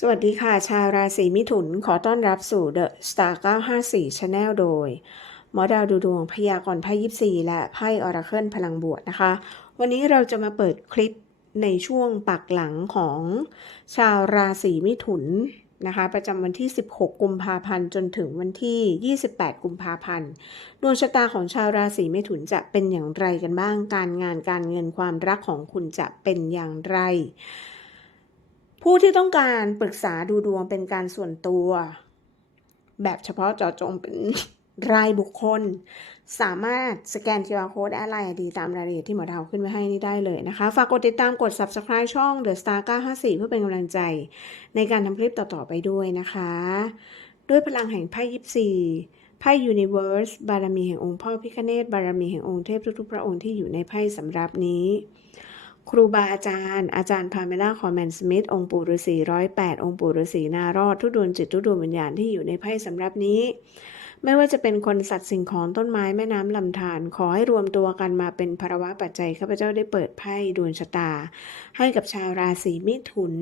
สวัสดีค่ะ ชาวราศีมิถุนขอต้อนรับสู่ The Star 954 Channel โดย หมอดาวดูดวงพยากรณ์ไพ่ยิปซีและไพ่ออราเคิลพลังบวกนะคะ วันนี้เราจะมาเปิดคลิปในช่วงปักหลังของชาวราศีมิถุนนะคะ ประจำวันที่ 16 กุมภาพันธ์ จนถึงวันที่ 28 กุมภาพันธ์ ดวงชะตาของชาวราศีมิถุนจะเป็นอย่างไรกันบ้าง การงานการเงินความรักของคุณจะเป็นอย่างไร ผู้ที่ต้องการปรึกษาดูดวงเป็นการส่วนตัว แบบเฉพาะเจาะจงเป็นรายบุคคล สามารถสแกน QR Code แอดไลน์ดีตามรายละเอียดที่หมอดาวขึ้นไว้ให้นี่ได้เลยนะคะ ฝากกดติดตามกด Subscribe ช่อง The Star 954 เพื่อเป็นกำลังใจ ในการทำคลิปต่อ ๆ ไปด้วยนะคะ ด้วยพลังแห่งไพ่ยิปซีไพ่ Universe บารมีแห่งองค์พ่อพิคเนตบารมีแห่งองค์เทพทุกๆพระองค์ที่อยู่ในไพ่สำรับนี้ ครูบาอาจารย์ อาจารย์พาเมล่าคอมแมนสมิธองค์ปู่ฤาษีร้อยแปดองค์ปู่ฤาษีนารอดทุกดวงจิตทุกดวงวิญญาณที่อยู่ในไพ่สำรับนี้ ไม่ว่าจะเป็นคนสัตว์สิ่งของต้นไม้แม่น้ำลำธารขอให้รวมตัวกันมาเป็นภาวะปัจจัยข้าพเจ้าได้เปิดไพ่ดวงชะตา ให้กับชาวราศีมิถุน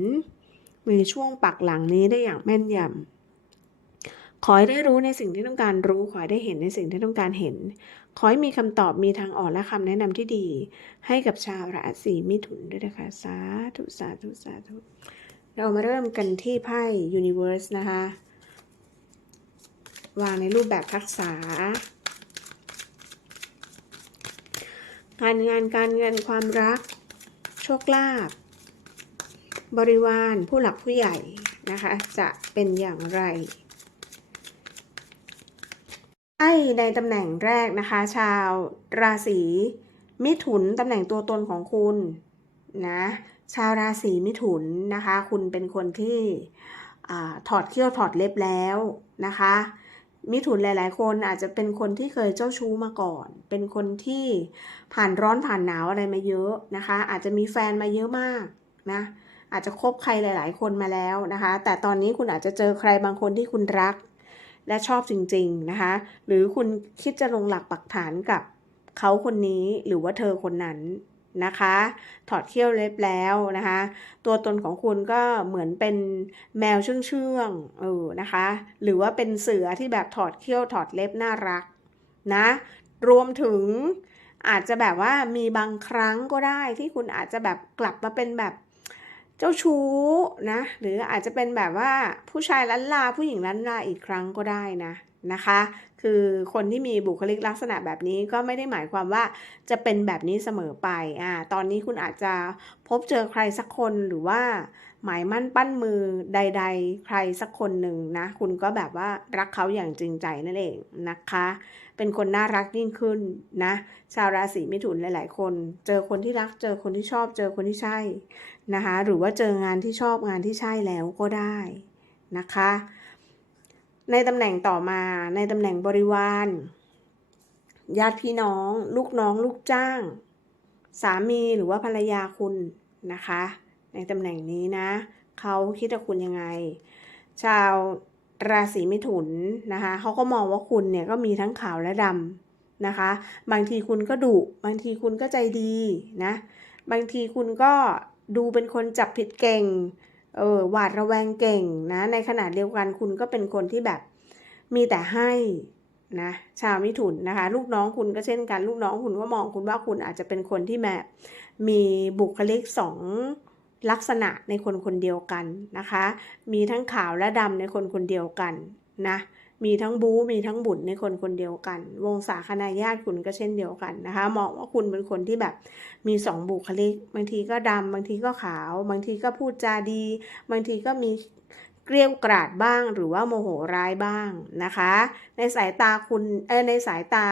ในช่วงปักหลังนี้ได้อย่างแม่นยำขอให้ได้รู้ในสิ่งที่ต้องการรู้ ขอให้ได้เห็นในสิ่งที่ต้องการเห็น ขอให้มีคำตอบมีทางออกและคำแนะนำที่ดี ให้กับชาวราศีมิถุนด้วยนะคะ สาธุสาธุสาธุ เรามาเริ่มกันที่ไพ่ Universe นะคะ วางในรูปแบบทักษะการงานการเงินความรัก โชคลาภบริวารผู้หลักผู้ใหญ่นะคะ จะเป็นอย่างไร ไพ่ในตำแหน่งแรกนะคะ ชาวราศีมิถุนตำแหน่งตัวตนของคุณนะชาวราศีมิถุนนะคะ คุณเป็นคนที่อถอดเขี้ยวถอดเล็บแล้วนะคะ มิถุนหลาย ๆ คนอาจจะเป็นคนที่เคยเจ้าชู้มาก่อน เป็นคนที่ผ่านร้อนผ่านหนาวอะไรมาเยอะนะคะ อาจจะมีแฟนมาเยอะมากนะอาจจะคบใครหลาย ๆ คนมาแล้วนะคะ แต่ตอนนี้คุณอาจจะเจอใครบางคนที่คุณรัก และชอบจริงๆนะคะ หรือคุณคิดจะลงหลักปักฐานกับเขาคนนี้หรือว่าเธอคนนั้นนะคะ ถอดเขี้ยวเล็บแล้วนะคะ ตัวตนของคุณก็เหมือนเป็นแมวเชื่องๆเออนะคะ หรือว่าเป็นเสือที่แบบถอดเขี้ยวถอดเล็บน่ารักนะ รวมถึงอาจจะแบบว่ามีบางครั้งก็ได้ที่คุณอาจจะแบบกลับมาเป็นแบบ เจ้าชู้นะหรืออาจจะเป็นแบบว่าผู้ชายล้านลาผู้หญิงล้านลาอีกครั้งก็ได้นะนะคะ คือคนที่มีบุคลิกลักษณะแบบนี้ก็ไม่ได้หมายความว่าจะเป็นแบบนี้เสมอไปอ่าตอนนี้คุณอาจจะพบเจอใครสักคนหรือว่าหมายมั่นปั้นมือใด ๆ ใครสักคนหนึ่งนะ คุณก็แบบว่ารักเขาอย่างจริงใจนั่นเองนะคะ เป็นคนน่ารักยิ่งขึ้นนะ ชาวราศีมิถุนหลาย ๆ คน เจอคนที่รักเจอคนที่ชอบเจอคนที่ใช่ นะคะ หรือว่าเจองานที่ชอบงานที่ใช่แล้วก็ได้นะคะ ในตำแหน่งต่อมาในตำแหน่งบริวาร ญาติพี่น้อง ลูกน้องลูกจ้าง สามีหรือว่าภรรยาคุณนะคะ ในตำแหน่งนี้นะเขาคิดกับคุณยังไง ชาวราศีมิถุนนะคะเขาก็มองว่าคุณเนี่ยก็มีทั้งขาวและดำนะคะ บางทีคุณก็ดุบางทีคุณก็ใจดีนะ บางทีคุณก็ ดูเป็นคนจับผิดเก่ง เออหวาดระแวงเก่งนะ ในขณะเดียวกันคุณก็เป็นคนที่แบบมีแต่ให้นะชาวมิถุนนะคะ ลูกน้องคุณก็เช่นกัน ลูกน้องคุณก็มองคุณว่าคุณอาจจะเป็นคนที่แบบมีบุคลิกสองลักษณะในคนคนเดียวกันนะคะ มีทั้งขาวและดำในคนคนเดียวกันนะ มีทั้งบู๊มีทั้งบุญในคนคนเดียวกัน วงศาคณาญาติคุณก็เช่นเดียวกันนะคะมองว่าคุณเป็นคนที่แบบมีสองบุคลิก บางทีก็ดำบางทีก็ขาว บางทีก็พูดจาดี บางทีก็มีเกลียวกราดบ้างหรือว่าโมโหร้ายบ้างนะคะ ในสายตาคุณเออในสายตา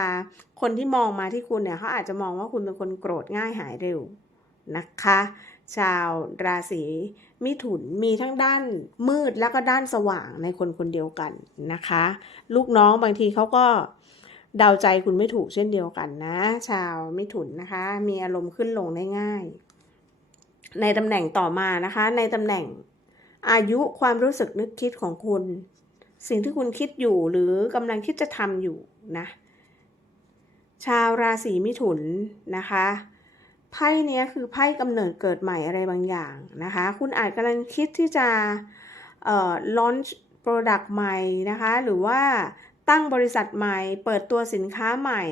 คนที่มองมาที่คุณเนี่ยเขาอาจจะมองว่าคุณเป็นคนโกรธง่ายหายเร็วนะคะ ชาวราศี มิถุนมีทั้งด้านมืดแล้วก็ด้านสว่างในคนคนเดียวกันนะคะ ลูกน้องบางทีเขาก็เดาใจคุณไม่ถูกเช่นเดียวกันนะ ชาวมิถุนนะคะ มีอารมณ์ขึ้นลงได้ง่าย ในตำแหน่งต่อมานะคะ ในตำแหน่งอายุความรู้สึกนึกคิดของคุณ สิ่งที่คุณคิดอยู่หรือกำลังคิดจะทำอยู่นะ ชาวราศีมิถุนนะคะ ไพ่เนี้ยคือไพ่กำเนิดเกิดใหม่อะไรบางอย่างนะคะ คุณอาจกำลังคิดที่จะเอ่อ launch product ใหม่นะคะ หรือว่าตั้งบริษัทใหม่ เปิดตัวสินค้าใหม่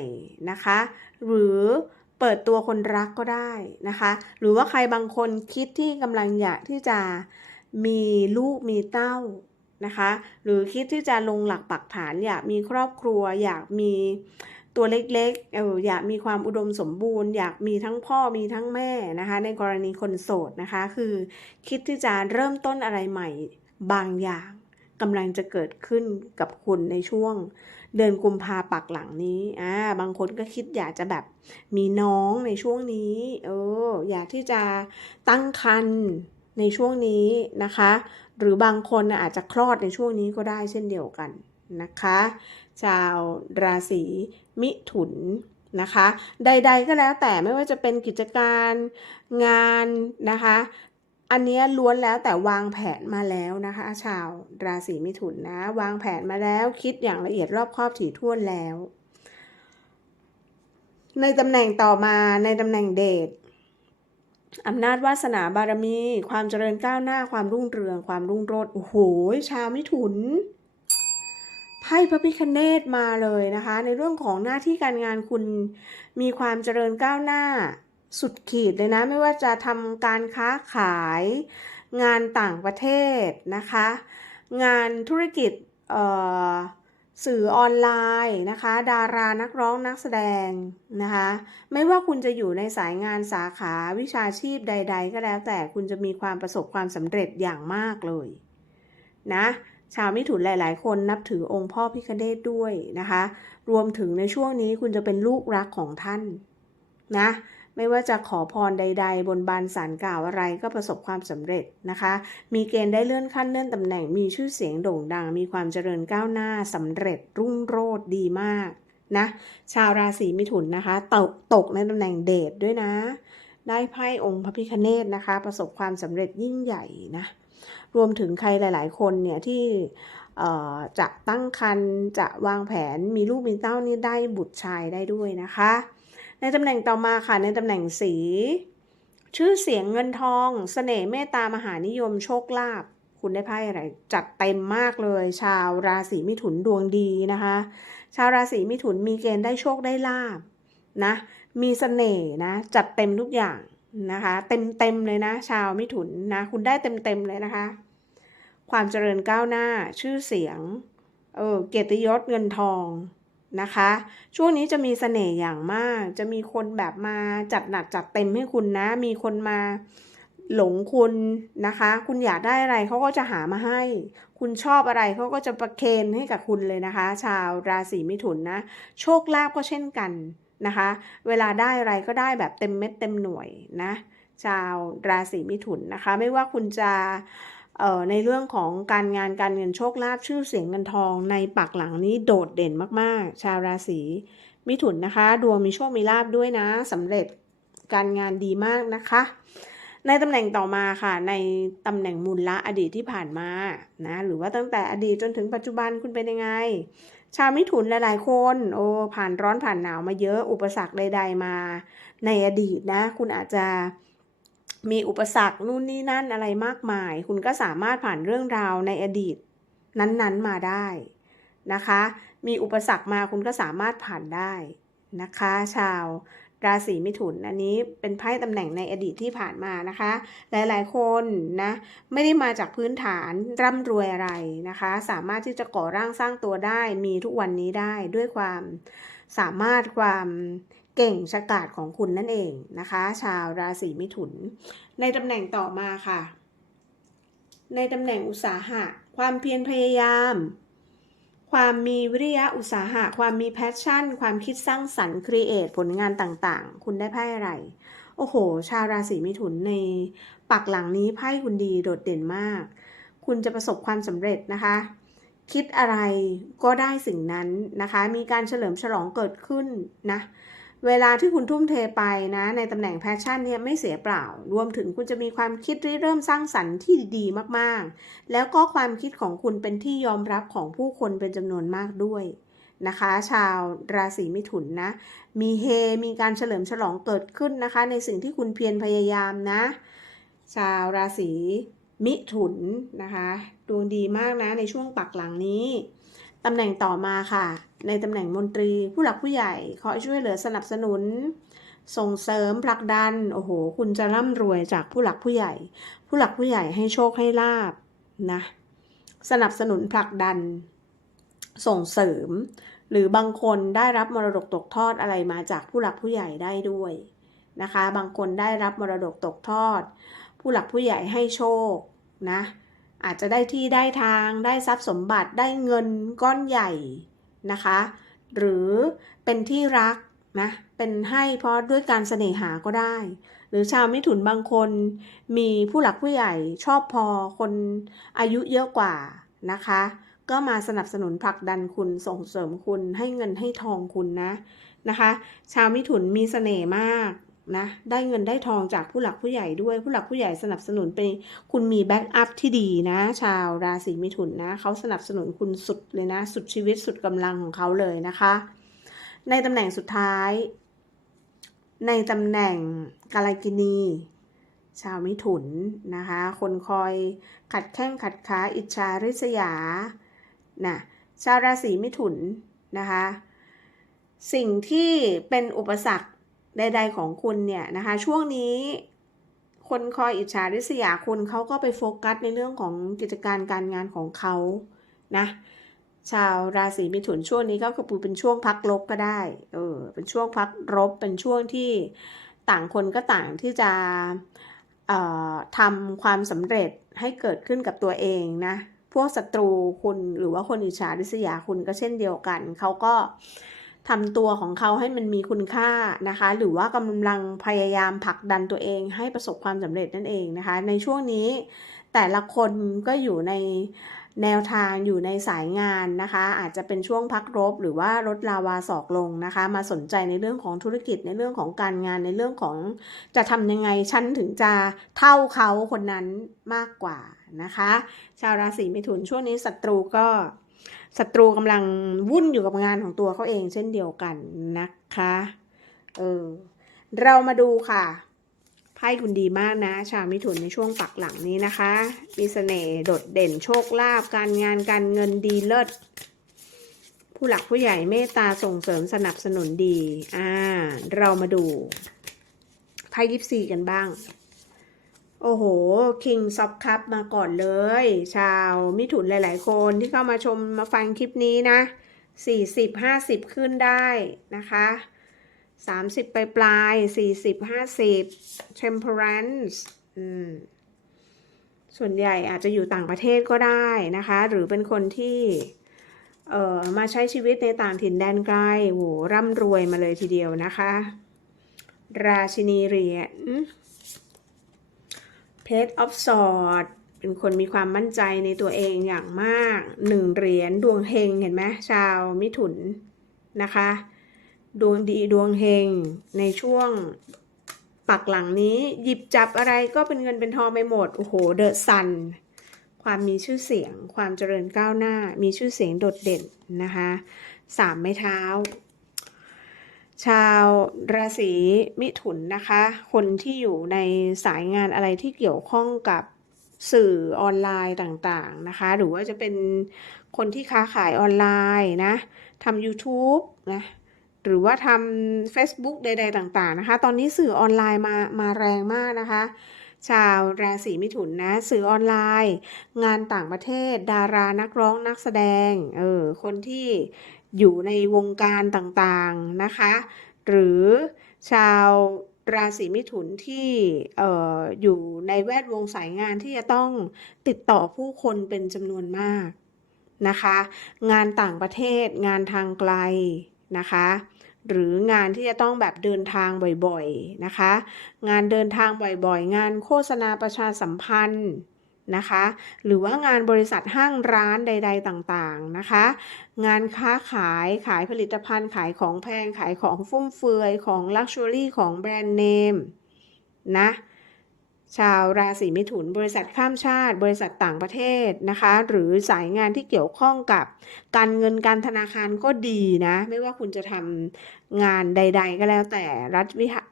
นะคะ หรือเปิดตัวคนรักก็ได้นะคะ หรือว่าใครบางคนคิดที่กำลังอยากที่จะมีลูกมีเต้านะคะ หรือคิดที่จะลงหลักปักฐานอยากมีครอบครัว อยากมี ตัวเล็กๆเอออยากมีความอุดมสมบูรณ์ อยากมีทั้งพ่อมีทั้งแม่นะคะ ในกรณีคนโสดนะคะ คือคิดที่จะเริ่มต้นอะไรใหม่บางอย่างกำลังจะเกิดขึ้นกับคุณในช่วง เดือนกุมภาปักหลังนี้อ่าบางคนก็คิดอยากจะแบบมีน้องในช่วงนี้เอออยากที่จะตั้งครรภ์ในช่วงนี้นะคะ หรือบางคนอาจจะคลอดในช่วงนี้ก็ได้เช่นเดียวกัน นะคะ ชาวราศีมิถุนนะคะ ใด ๆ ก็แล้วแต่ไม่ว่าจะเป็นกิจการงานนะคะ อันเนี้ยล้วนแล้วแต่วางแผนมาแล้วนะคะ ชาวราศีมิถุนนะ วางแผนมาแล้วคิดอย่างละเอียดรอบคอบถี่ถ้วนแล้ว ในตำแหน่งต่อมาในตำแหน่งเดชอำนาจวาสนาบารมี ความเจริญก้าวหน้าความรุ่งเรืองความรุ่งโรจน์โอ้โหชาวมิถุน ไพ่พระพิคเนตมาเลยนะคะ ในเรื่องของหน้าที่การงานคุณมีความเจริญก้าวหน้าสุดขีดเลยนะ ไม่ว่าจะทำการค้าขาย งานต่างประเทศนะคะ งานธุรกิจสื่อออนไลน์นะคะ ดารานักร้องนักแสดงนะคะ ไม่ว่าคุณจะอยู่ในสายงานสาขาวิชาชีพใด ๆ ก็แล้วแต่คุณจะมีความประสบความสำเร็จอย่างมากเลยนะ ชาวมิถุนหลาย ๆ คนนับถือองค์พ่อพิคเนตด้วยนะคะ รวมถึงในช่วงนี้คุณจะเป็นลูกรักของท่านนะไม่ว่าจะขอพรใด ๆ บนบานสารกล่าวอะไรก็ประสบความสำเร็จนะคะ มีเกณฑ์ได้เลื่อนขั้นเลื่อนตำแหน่ง มีชื่อเสียงโด่งดัง มีความเจริญก้าวหน้าสำเร็จรุ่งโรจน์ดีมากนะ ชาวราศีมิถุนนะคะ ตกตกในตำแหน่งเดชด้วยนะ ได้ไพ่องค์พระพิคเนตนะคะ ประสบความสำเร็จยิ่งใหญ่นะ รวมถึงใครหลาย ๆ คนเนี่ยที่จะตั้งครรภ์จะวางแผนมีลูกมีเต้านี่ได้บุตรชายได้ด้วยนะคะ ในตำแหน่งต่อมาค่ะในตำแหน่งสี ชื่อเสียงเงินทองสเสน่ห์เมตตามหานิยมโชคลาภคุณได้ไพ่อะไรจัดเต็มมากเลย ชาวราศีมิถุนดวงดีนะคะ ชาวราศีมิถุนมีเกณฑ์ได้โชคได้ลาบนะมีเสน่ห์นะจัดเต็มทุกอย่าง นะคะเต็มเต็มเลยนะ ชาวมิถุนนะ คุณได้เต็มเต็มเลยนะคะ ความเจริญก้าวหน้าชื่อเสียงเออเกียรติยศเงินทองนะคะ ช่วงนี้จะมีเสน่ห์อย่างมาก จะมีคนแบบมาจัดหนักจัดเต็มให้คุณนะ มีคนมาหลงคุณนะคะ คุณอยากได้อะไรเขาก็จะหามาให้ คุณชอบอะไรเขาก็จะประเคนให้กับคุณเลยนะคะ ชาวราศีมิถุนนะ โชคลาภก็เช่นกัน นะคะ เวลาได้อะไรก็ได้แบบเต็มเม็ดเต็มหน่วยนะ ชาวราศีมิถุนนะคะ ไม่ว่าคุณจะในเรื่องของการงานการเงินโชคลาภชื่อเสียงเงินทอง ในปักหลังนี้โดดเด่นมากๆ ชาวราศีมิถุนนะคะ ดวงมีโชคมีลาภด้วยนะสำเร็จการงานดีมากนะคะ ในตำแหน่งต่อมาค่ะ ในตำแหน่งมูลละอดีตที่ผ่านมานะหรือว่าตั้งแต่อดีตจนถึงปัจจุบันคุณเป็นยังไง ชาวมิถุนหลายๆคน โอ้ผ่านร้อนผ่านหนาวมาเยอะอุปสรรคใด ๆ มาในอดีตนะ คุณอาจจะมีอุปสรรคนู่นนี่นั่นอะไรมากมาย คุณก็สามารถผ่านเรื่องราวในอดีตนั้นๆมาได้นะคะ มีอุปสรรคมาคุณก็สามารถผ่านได้นะคะ ชาว ราศีมิถุนอันนี้เป็นไพ่ตำแหน่งในอดีตที่ผ่านมานะคะ หลายๆคนนะไม่ได้มาจากพื้นฐานร่ำรวยอะไรนะคะ สามารถที่จะก่อร่างสร้างตัวได้มีทุกวันนี้ได้ด้วยความสามารถความเก่งฉกาจของคุณนั่นเองนะคะ ชาวราศีมิถุน ในตำแหน่งต่อมาค่ะ ในตำแหน่งอุตสาหะ ความเพียรพยายาม ความมีวิริยะอุตสาหะ ความมีแพชชั่น ความคิดสร้างสรรค์ครีเอทผลงานต่างๆ คุณได้ไพ่อะไร โอ้โห ชาวราศีมิถุนในปักหลังนี้ไพ่คุณดีโดดเด่นมาก คุณจะประสบความสำเร็จนะคะ คิดอะไรก็ได้สิ่งนั้นนะคะ มีการเฉลิมฉลองเกิดขึ้นนะ เวลาที่คุณทุ่มเทไปนะในตำแหน่งแพชชั่นเนี่ยไม่เสียเปล่า รวมถึงคุณจะมีความคิดริเริ่มสร้างสรรค์ที่ดีมากๆ แล้วก็ความคิดของคุณเป็นที่ยอมรับของผู้คนเป็นจำนวนมากด้วยนะคะ ชาวราศีมิถุนนะ มีเฮมีการเฉลิมฉลองเกิดขึ้นนะคะ ในสิ่งที่คุณเพียรพยายามนะ ชาวราศีมิถุนนะคะดวงดีมากนะในช่วงปักหลังนี้ตำแหน่งต่อมาค่ะ ในตำแหน่งมนตรี ผู้หลักผู้ใหญ่คอยช่วยเหลือสนับสนุน ส่งเสริมผลักดัน โอ้โห คุณจะร่ำรวยจากผู้หลักผู้ใหญ่ ผู้หลักผู้ใหญ่ให้โชคให้ลาบนะ สนับสนุนผลักดัน ส่งเสริม หรือบางคนได้รับมรดกตกทอดอะไรมาจากผู้หลักผู้ใหญ่ได้ด้วยนะคะ บางคนได้รับมรดกตกทอด ผู้หลักผู้ใหญ่ให้โชคนะอาจจะได้ที่ได้ทางได้ทรัพย์สมบัติได้เงินก้อนใหญ่ นะคะ หรือเป็นที่รักนะเป็นให้เพราะด้วยการเสน่หาก็ได้ หรือชาวมิถุนบางคนมีผู้หลักผู้ใหญ่ชอบพอคนอายุเยอะกว่านะคะ ก็มาสนับสนุนผลักดันคุณส่งเสริมคุณให้เงินให้ทองคุณนะนะคะ ชาวมิถุนมีเสน่ห์มาก นะได้เงินได้ทองจากผู้หลักผู้ใหญ่ด้วยผู้หลักผู้ใหญ่สนับสนุนเป็นคุณมีแบ็กอัพที่ดีนะ ชาวราศีมิถุนนะเขาสนับสนุนคุณสุดเลยนะ สุดชีวิตสุดกำลังของเขาเลยนะคะ ในตำแหน่งสุดท้าย ในตำแหน่งกาลกินี ชาวมิถุนนะคะ คนคอยขัดแข้งขัดขาอิจฉาริษยานะชาวราศีมิถุนนะคะ สิ่งที่เป็นอุปสรรค ใด ๆ ของคุณเนี่ยนะคะช่วงนี้คนคอยอิจฉาริษยาคุณเขาก็ไปโฟกัสในเรื่องของกิจการการงานของเขานะชาวราศีมิถุนช่วงนี้ก็คือเป็นช่วงพักลบก็ได้เออเป็นช่วงพักรบเป็นช่วงที่ต่างคนก็ต่างที่จะออทำความสำเร็จให้เกิดขึ้นกับตัวเองนะพวกศัตรูคุณหรือว่าคนอิจฉาริษยาคุณก็เช่นเดียวกัน เขาก็ ทำตัวของเขาให้มันมีคุณค่านะคะ หรือว่ากำลังพยายามผลักดันตัวเองให้ประสบความสำเร็จนั่นเองนะคะ ในช่วงนี้แต่ละคนก็อยู่ในแนวทางอยู่ในสายงานนะคะ อาจจะเป็นช่วงพักรบ หรือว่าลดลาวาศอกลงนะคะ มาสนใจในเรื่องของธุรกิจในเรื่องของการงานในเรื่องของจะทำยังไงฉันถึงจะเท่าเขาคนนั้นมากกว่านะคะ ชาวราศีมิถุนช่วงนี้ศัตรูก็ ศัตรูกำลังวุ่นอยู่กับงานของตัวเขาเองเช่นเดียวกันนะคะเออเรามาดูค่ะไพ่คุณดีมากนะ ชาวมิถุนในช่วงปักหลังนี้นะคะ มีเสน่ห์โดดเด่นโชคลาภการงานการเงินดีเลิศผู้หลักผู้ใหญ่เมตตาส่งเสริมสนับสนุนดี อ่า เรามาดูไพ่ยิปซีกันบ้าง โอ้โห คิงซ็อปคัพมาก่อนเลย ชาวมิถุนหลาย ๆ คนที่เข้ามาชมมาฟังคลิปนี้นะ 40 50 ขึ้นได้นะคะ 30ปลายปลาย 40 50 temperance อืมส่วนใหญ่อาจจะอยู่ต่างประเทศก็ได้นะคะ หรือเป็นคนที่ เอ่อ มาใช้ชีวิตในต่างถิ่นแดนไกลโหร่ำรวยมาเลยทีเดียวนะคะ ราชินีเหรียญ เพจออฟสอดเป็นคนมีความมั่นใจในตัวเองอย่างมากหนึ่งเหรียญดวงเฮงเห็นไหมชาวมิถุนนะคะ ดวงดีดวงเฮงในช่วงปักหลังนี้หยิบจับอะไรก็เป็นเงินเป็นทองไปหมด โอ้โหเดอะซัน ความมีชื่อเสียง ความเจริญก้าวหน้า มีชื่อเสียงโดดเด่นนะคะสามไม้เท้า ชาวราศีมิถุนนะคะ คนที่อยู่ในสายงานอะไรที่เกี่ยวข้องกับสื่อออนไลน์ต่างๆนะคะ หรือว่าจะเป็นคนที่ค้าขายออนไลน์นะทำ YouTube นะหรือว่าทำ Facebook ใด ๆ ต่างๆนะคะ ตอนนี้สื่อออนไลน์มามาแรงมากนะคะ ชาวราศีมิถุนนะ สื่อออนไลน์ งานต่างประเทศ ดารานักร้องนักแสดง เออ คนที่ อยู่ในวงการต่างๆนะคะ หรือชาวราศีมิถุนที่อออยู่ในแวดวงสายงานที่จะต้องติดต่อผู้คนเป็นจำนวนมากนะคะ งานต่างประเทศงานทางไกลนะคะ หรืองานที่จะต้องแบบเดินทางบ่อยๆนะคะ งานเดินทางบ่อยๆ งานโฆษณาประชาสัมพันธ์ นะคะ หรือว่างานบริษัทห้างร้านใด ๆต่างๆนะคะ งานค้าขายขายผลิตภัณฑ์ขายของแพงขายของฟุ่มเฟือยของลักชัวรี่ของแบรนด์เนมนะชาวราศีมิถุน บริษัทข้ามชาติ บริษัทต่างประเทศนะคะ หรือสายงานที่เกี่ยวข้องกับการเงินการธนาคารก็ดีนะ ไม่ว่าคุณจะทำงานใด ๆ ก็แล้วแต่รัฐ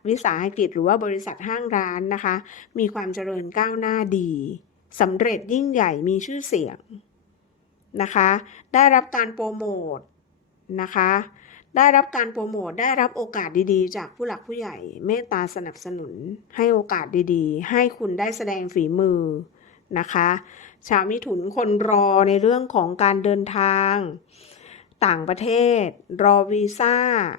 วิวสาหกิจหรือว่าบริษัทห้างร้านนะคะ มีความเจริญก้าวหน้าดี สำเร็จยิ่งใหญ่มีชื่อเสียงนะคะ ได้รับการโปรโมทนะคะ ได้รับการโปรโมท ได้รับโอกาสดีๆ จากผู้หลักผู้ใหญ่ เมตตาสนับสนุน ให้โอกาสดีๆ ให้คุณได้แสดงฝีมือนะคะ ชาวมิถุนคนรอในเรื่องของการเดินทาง ต่างประเทศ รอวีซ่า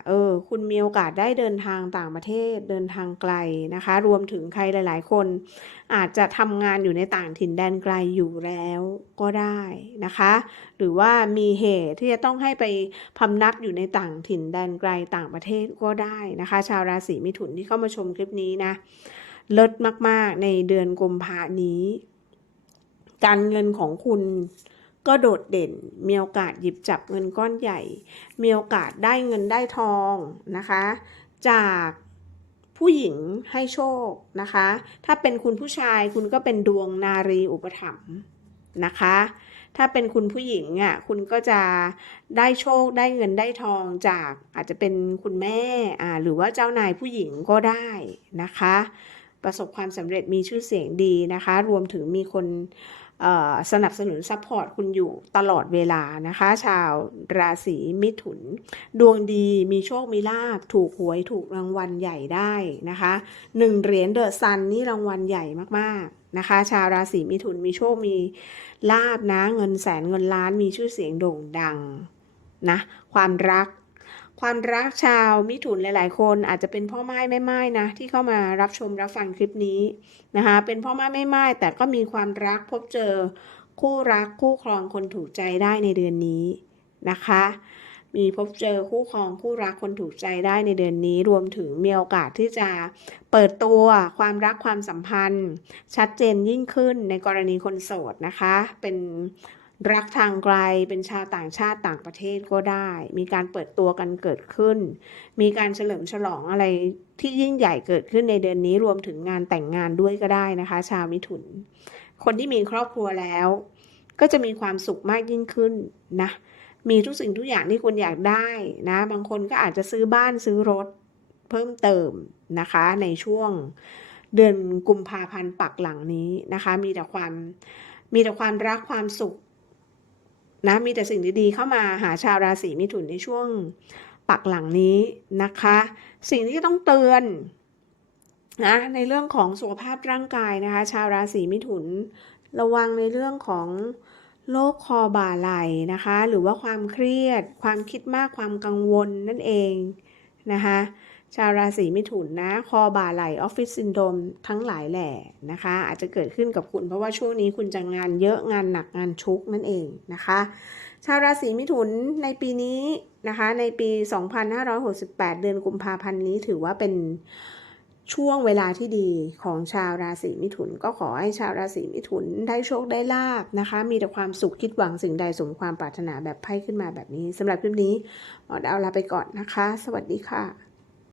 เออ คุณมีโอกาสได้เดินทางต่างประเทศ เดินทางไกลนะคะ รวมถึงใครหลาย ๆ คน อาจจะทำงานอยู่ในต่างถิ่นแดนไกลอยู่แล้วก็ได้นะคะ หรือว่ามีเหตุที่จะต้องให้ไปพำนักอยู่ในต่างถิ่นแดนไกลต่างประเทศก็ได้นะคะ ชาวราศีมิถุนที่เข้ามาชมคลิปนี้นะ เลิศมาก ๆ ในเดือนกุมภานี้ การเงินของคุณ ก็โดดเด่น มีโอกาสหยิบจับเงินก้อนใหญ่ มีโอกาสได้เงินได้ทองนะคะ จากผู้หญิงให้โชคนะคะ ถ้าเป็นคุณผู้ชายคุณก็เป็นดวงนารีอุปถัมภ์นะคะ ถ้าเป็นคุณผู้หญิงอะคุณก็จะได้โชคได้เงินได้ทองจากอาจจะเป็นคุณแม่อ่าหรือว่าเจ้านายผู้หญิงก็ได้นะคะ ประสบความสำเร็จมีชื่อเสียงดีนะคะ รวมถึงมีคน สนับสนุนซัพพอร์ตคุณอยู่ตลอดเวลานะคะ ชาวราศีมิถุน ดวงดีมีโชคมีลาบถูกหวยถูกรางวัลใหญ่ได้นะคะหนึ่งเหรียญเดอะซันนี่รางวัลใหญ่มากๆนะคะ ชาวราศีมิถุนมีโชคมีลาบนะ เงินแสนเงินล้านมีชื่อเสียงโด่งดังนะความรัก ความรักชาวมิถุนหลาย ๆ คนอาจจะเป็นพ่อไม้แม่ไม้นะที่เข้ามารับชมรับฟังคลิปนี้นะคะเป็นพ่อไม้แม่ไม้แต่ก็มีความรักพบเจอคู่รักคู่ครองคนถูกใจได้ในเดือนนี้นะคะ มีพบเจอคู่ครองคู่รักคนถูกใจได้ในเดือนนี้ รวมถึงมีโอกาสที่จะเปิดตัวความรักความสัมพันธ์ ชัดเจนยิ่งขึ้นในกรณีคนโสดนะคะ เป็น รักทางไกลเป็นชาวต่างชาติต่างประเทศก็ได้ มีการเปิดตัวกันเกิดขึ้น มีการเฉลิมฉลองอะไรที่ยิ่งใหญ่เกิดขึ้นในเดือนนี้รวมถึงงานแต่งงานด้วยก็ได้นะคะ ชาวมิถุน คนที่มีครอบครัวแล้ว ก็จะมีความสุขมากยิ่งขึ้นนะ มีทุกสิ่งทุกอย่างที่คุณอยากได้นะ บางคนก็อาจจะซื้อบ้านซื้อรถเพิ่มเติมนะคะ ในช่วงเดือนกุมภาพันธ์ปักหลังนี้นะคะ มีแต่ความมีแต่ความรักความสุข นะมีแต่สิ่งดีๆเข้ามาหาชาวราศีมิถุนในช่วงปักหลังนี้นะคะ สิ่งที่ต้องเตือนนะในเรื่องของสุขภาพร่างกายนะคะ ชาวราศีมิถุนระวังในเรื่องของโรคคอบ่าไหล่นะคะ หรือว่าความเครียด ความคิดมากความกังวลนั่นเองนะคะ ชาวราศีมิถุนนะ คอบ่าไหลออฟฟิศซินโดมทั้งหลายแหล่นะคะ อาจจะเกิดขึ้นกับคุณเพราะว่าช่วงนี้คุณจะงานเยอะงานหนักงานชุกนั่นเองนะคะ ชาวราศีมิถุนในปีนี้นะคะ ในปี 2568 เดือนกุมภาพันธ์นี้ถือว่าเป็นช่วงเวลาที่ดีของชาวราศีมิถุน ก็ขอให้ชาวราศีมิถุนได้โชคได้ลาบนะคะ มีแต่ความสุขคิดหวังสิ่งใดสมความปรารถนาแบบไพ่ขึ้นมาแบบนี้สำหรับคลิปนี้หมอดาวลาไปก่อนนะคะ สวัสดีค่ะ